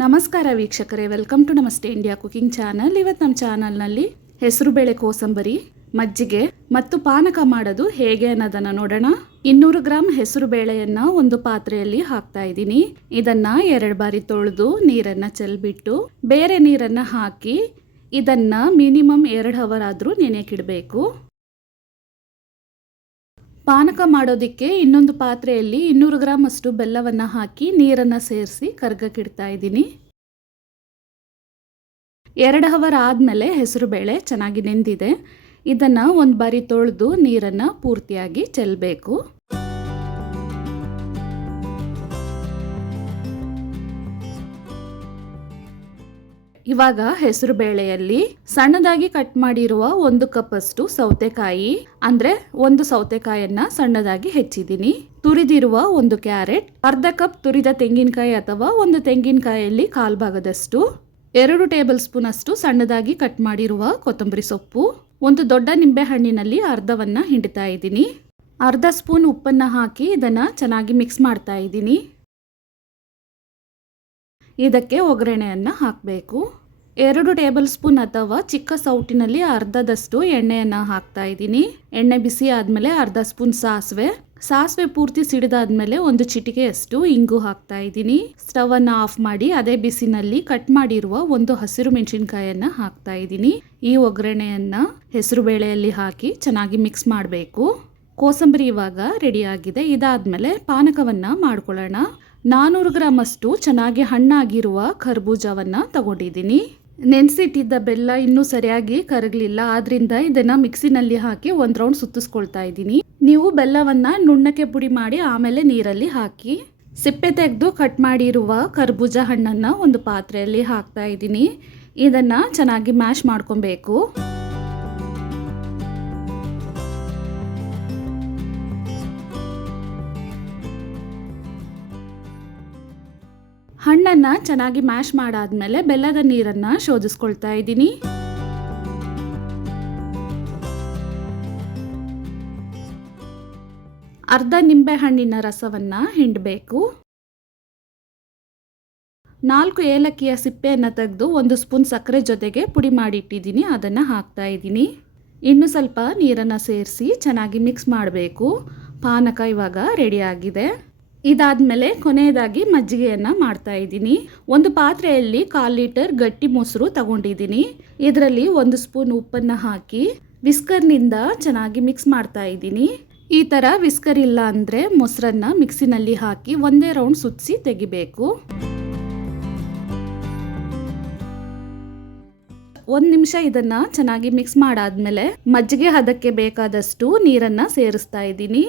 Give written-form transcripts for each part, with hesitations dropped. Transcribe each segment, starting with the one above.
ನಮಸ್ಕಾರ ವೀಕ್ಷಕರೇ, welcome to ನಮಸ್ತೆ ಇಂಡಿಯಾ ಕುಕಿಂಗ್ ಚಾನಲ್. ಇವತ್ತು ನಮ್ಮ ಚಾನಲ್ನಲ್ಲಿ ಹೆಸರುಬೇಳೆ ಕೋಸಂಬರಿ, ಮಜ್ಜಿಗೆ ಮತ್ತು ಪಾನಕ ಮಾಡೋದು ಹೇಗೆ ಅನ್ನೋದನ್ನು ನೋಡೋಣ. 200 ಗ್ರಾಂ ಹೆಸರು ಬೇಳೆಯನ್ನು ಒಂದು ಪಾತ್ರೆಯಲ್ಲಿ ಹಾಕ್ತಾ ಇದ್ದೀನಿ. ಇದನ್ನು 2 ಬಾರಿ ತೊಳೆದು ನೀರನ್ನು ಚೆಲ್ಬಿಟ್ಟು ಬೇರೆ ನೀರನ್ನು ಹಾಕಿ ಇದನ್ನು ಮಿನಿಮಮ್ 2 ಅವರ್ ಆದರೂ ನೆನೆಯಕ್ಕಿಡಬೇಕು. ಪಾನಕ ಮಾಡೋದಕ್ಕೆ ಇನ್ನೊಂದು ಪಾತ್ರೆಯಲ್ಲಿ 200 ಗ್ರಾಂ ಅಷ್ಟು ಬೆಲ್ಲವನ್ನು ಹಾಕಿ ನೀರನ್ನು ಸೇರಿಸಿ ಕರಗಕ್ಕಿಡ್ತಾ ಇದ್ದೀನಿ. 2 ಅವರ್ ಆದಮೇಲೆ ಹೆಸರು ಬೇಳೆ ಚೆನ್ನಾಗಿ ನೆಂದಿದೆ. ಇದನ್ನು ಒಂದು ಬಾರಿ ತೊಳೆದು ನೀರನ್ನು ಪೂರ್ತಿಯಾಗಿ ಚೆಲ್ಲಬೇಕು. ಇವಾಗ ಹೆಸರು ಬೇಳೆಯಲ್ಲಿ ಸಣ್ಣದಾಗಿ ಕಟ್ ಮಾಡಿರುವ 1 ಕಪ್ ಅಷ್ಟು ಸೌತೆಕಾಯಿ, ಅಂದ್ರೆ 1 ಸೌತೆಕಾಯಿಯನ್ನ ಸಣ್ಣದಾಗಿ ಹೆಚ್ಚಿದ್ದೀನಿ. ತುರಿದಿರುವ 1 ಕ್ಯಾರೆಟ್, ಅರ್ಧ ಕಪ್ ತುರಿದ ತೆಂಗಿನಕಾಯಿ ಅಥವಾ 1 ತೆಂಗಿನಕಾಯಿಯಲ್ಲಿ 1/4 ಭಾಗದಷ್ಟು, 2 ಟೇಬಲ್ ಸ್ಪೂನ್ ಅಷ್ಟು ಸಣ್ಣದಾಗಿ ಕಟ್ ಮಾಡಿರುವ ಕೊತ್ತಂಬರಿ ಸೊಪ್ಪು, 1 ದೊಡ್ಡ ನಿಂಬೆ ಹಣ್ಣಿನಲ್ಲಿ ಅರ್ಧವನ್ನ ಹಿಂಡ್ತಾ ಇದ್ದೀನಿ. ಅರ್ಧ ಸ್ಪೂನ್ ಉಪ್ಪನ್ನ ಹಾಕಿ ಇದನ್ನ ಚೆನ್ನಾಗಿ ಮಿಕ್ಸ್ ಮಾಡ್ತಾ ಇದ್ದೀನಿ. ಇದಕ್ಕೆ ಒಗ್ಗರಣೆಯನ್ನು ಹಾಕಬೇಕು. 2 ಟೇಬಲ್ ಸ್ಪೂನ್ ಅಥವಾ ಚಿಕ್ಕ ಸೌಟಿನಲ್ಲಿ ಅರ್ಧದಷ್ಟು ಎಣ್ಣೆಯನ್ನು ಹಾಕ್ತಾ ಇದ್ದೀನಿ. ಎಣ್ಣೆ ಬಿಸಿ ಆದಮೇಲೆ ಅರ್ಧ ಸ್ಪೂನ್ ಸಾಸಿವೆ ಪೂರ್ತಿ ಸಿಡಿದಾದ್ಮೇಲೆ 1 ಚಿಟಿಕೆಯಷ್ಟು ಇಂಗು ಹಾಕ್ತಾ ಇದ್ದೀನಿ. ಸ್ಟವ್ ಅನ್ನು ಆಫ್ ಮಾಡಿ ಅದೇ ಬಿಸಿನಲ್ಲಿ ಕಟ್ ಮಾಡಿರುವ 1 ಹಸಿರು ಮೆಣಸಿನಕಾಯಿಯನ್ನು ಹಾಕ್ತಾ ಇದ್ದೀನಿ. ಈ ಒಗ್ಗರಣೆಯನ್ನು ಹೆಸರು ಬೇಳೆಯಲ್ಲಿ ಹಾಕಿ ಚೆನ್ನಾಗಿ ಮಿಕ್ಸ್ ಮಾಡಬೇಕು. ಕೋಸಂಬರಿ ಇವಾಗ ರೆಡಿ ಆಗಿದೆ. ಇದಾದ್ಮೇಲೆ ಪಾನಕವನ್ನು ಮಾಡ್ಕೊಳ್ಳೋಣ. 400 ಗ್ರಾಂ ಅಷ್ಟು ಚೆನ್ನಾಗಿ ಹಣ್ಣಾಗಿರುವ ಕರ್ಬೂಜವನ್ನು ತಗೊಂಡಿದ್ದೀನಿ. ನೆನೆಸಿಟ್ಟಿದ್ದ ಬೆಲ್ಲ ಇನ್ನೂ ಸರಿಯಾಗಿ ಕರಗಲಿಲ್ಲ, ಆದ್ರಿಂದ ಇದನ್ನ ಮಿಕ್ಸಿನಲ್ಲಿ ಹಾಕಿ 1 ರೌಂಡ್ ಸುತ್ತಿಸ್ಕೊಳ್ತಾ ಇದ್ದೀನಿ. ನೀವು ಬೆಲ್ಲವನ್ನ ನುಣ್ಣಕ್ಕೆ ಪುಡಿ ಮಾಡಿ ಆಮೇಲೆ ನೀರಲ್ಲಿ ಹಾಕಿ. ಸಿಪ್ಪೆ ತೆಗೆದು ಕಟ್ ಮಾಡಿರುವ ಕರ್ಬೂಜ ಹಣ್ಣನ್ನು ಒಂದು ಪಾತ್ರೆಯಲ್ಲಿ ಹಾಕ್ತಾ ಇದ್ದೀನಿ. ಇದನ್ನ ಚೆನ್ನಾಗಿ ಮ್ಯಾಶ್ ಮಾಡ್ಕೊಬೇಕು. ಹಣ್ಣನ್ನು ಚೆನ್ನಾಗಿ ಮ್ಯಾಶ್ ಮಾಡಾದ್ಮೇಲೆ ಬೆಲ್ಲದ ನೀರನ್ನು ಶೋಧಿಸ್ಕೊಳ್ತಾ ಇದ್ದೀನಿ. ಅರ್ಧ ನಿಂಬೆ ಹಣ್ಣಿನ ರಸವನ್ನು ಹಿಂಡಬೇಕು. 4 ಏಲಕ್ಕಿಯ ಸಿಪ್ಪೆಯನ್ನು ತೆಗೆದು 1 ಸ್ಪೂನ್ ಸಕ್ಕರೆ ಜೊತೆಗೆ ಪುಡಿ ಮಾಡಿಟ್ಟಿದ್ದೀನಿ, ಅದನ್ನು ಹಾಕ್ತಾ ಇದ್ದೀನಿ. ಇನ್ನು ಸ್ವಲ್ಪ ನೀರನ್ನು ಸೇರಿಸಿ ಚೆನ್ನಾಗಿ ಮಿಕ್ಸ್ ಮಾಡಬೇಕು. ಪಾನಕ ಇವಾಗ ರೆಡಿ ಆಗಿದೆ. ಇದಾದ್ಮೇಲೆ ಕೊನೆಯದಾಗಿ ಮಜ್ಜಿಗೆಯನ್ನು ಮಾಡ್ತಾ ಇದ್ದೀನಿ. ಒಂದು ಪಾತ್ರೆಯಲ್ಲಿ 1/4 ಲೀಟರ್ ಗಟ್ಟಿ ಮೊಸರು ತಗೊಂಡಿದ್ದೀನಿ. ಇದರಲ್ಲಿ 1 ಸ್ಪೂನ್ ಉಪ್ಪನ್ನು ಹಾಕಿ ವಿಸ್ಕರ್ನಿಂದ ಚೆನ್ನಾಗಿ ಮಿಕ್ಸ್ ಮಾಡ್ತಾ ಇದ್ದೀನಿ. ಈ ಥರ ವಿಸ್ಕರ್ ಇಲ್ಲ ಅಂದರೆ ಮೊಸರನ್ನ ಮಿಕ್ಸಿನಲ್ಲಿ ಹಾಕಿ 1 ರೌಂಡ್ ಸುತ್ತಿಸಿ ತೆಗಿಬೇಕು. 1 ನಿಮಿಷ ಇದನ್ನು ಚೆನ್ನಾಗಿ ಮಿಕ್ಸ್ ಮಾಡಾದ್ಮೇಲೆ ಮಜ್ಜಿಗೆ ಹದಕ್ಕೆ ಬೇಕಾದಷ್ಟು ನೀರನ್ನು ಸೇರಿಸ್ತಾ ಇದ್ದೀನಿ.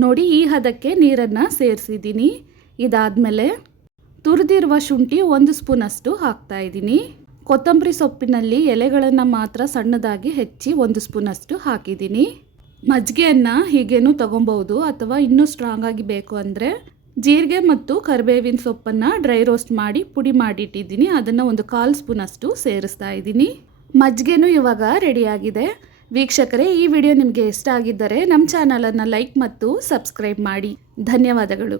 ನೋಡಿ, ಈ ಹದಕ್ಕೆ ನೀರನ್ನು ಸೇರಿಸಿದ್ದೀನಿ. ಇದಾದಮೇಲೆ ತುರಿದಿರುವ ಶುಂಠಿ 1 ಸ್ಪೂನ್ ಅಷ್ಟು ಹಾಕ್ತಾ ಇದ್ದೀನಿ. ಕೊತ್ತಂಬರಿ ಸೊಪ್ಪಿನಲ್ಲಿ ಎಲೆಗಳನ್ನು ಮಾತ್ರ ಸಣ್ಣದಾಗಿ ಹೆಚ್ಚಿ 1 ಸ್ಪೂನ್ ಅಷ್ಟು ಹಾಕಿದ್ದೀನಿ. ಮಜ್ಜಿಗೆಯನ್ನು ಹೀಗೇನು ತಗೊಬಹುದು, ಅಥವಾ ಇನ್ನೂ ಸ್ಟ್ರಾಂಗ್ ಆಗಿ ಬೇಕು ಅಂದರೆ ಜೀರಿಗೆ ಮತ್ತು ಕರಿಬೇವಿನ ಸೊಪ್ಪನ್ನು ಡ್ರೈ ರೋಸ್ಟ್ ಮಾಡಿ ಪುಡಿ ಮಾಡಿಟ್ಟಿದ್ದೀನಿ. ಅದನ್ನು 1/4 ಸ್ಪೂನ್ ಅಷ್ಟು ಸೇರಿಸ್ತಾ ಇದ್ದೀನಿ. ಮಜ್ಜಿಗೆನೂ ಇವಾಗ ರೆಡಿಯಾಗಿದೆ. ವೀಕ್ಷಕರೇ, ಈ ವಿಡಿಯೋ ನಿಮಗೆ ಇಷ್ಟ ಆಗಿದ್ದರೆ ನಮ್ಮ ಚಾನಲನ್ನು ಲೈಕ್ ಮತ್ತು ಸಬ್ಸ್ಕ್ರೈಬ್ ಮಾಡಿ. ಧನ್ಯವಾದಗಳು.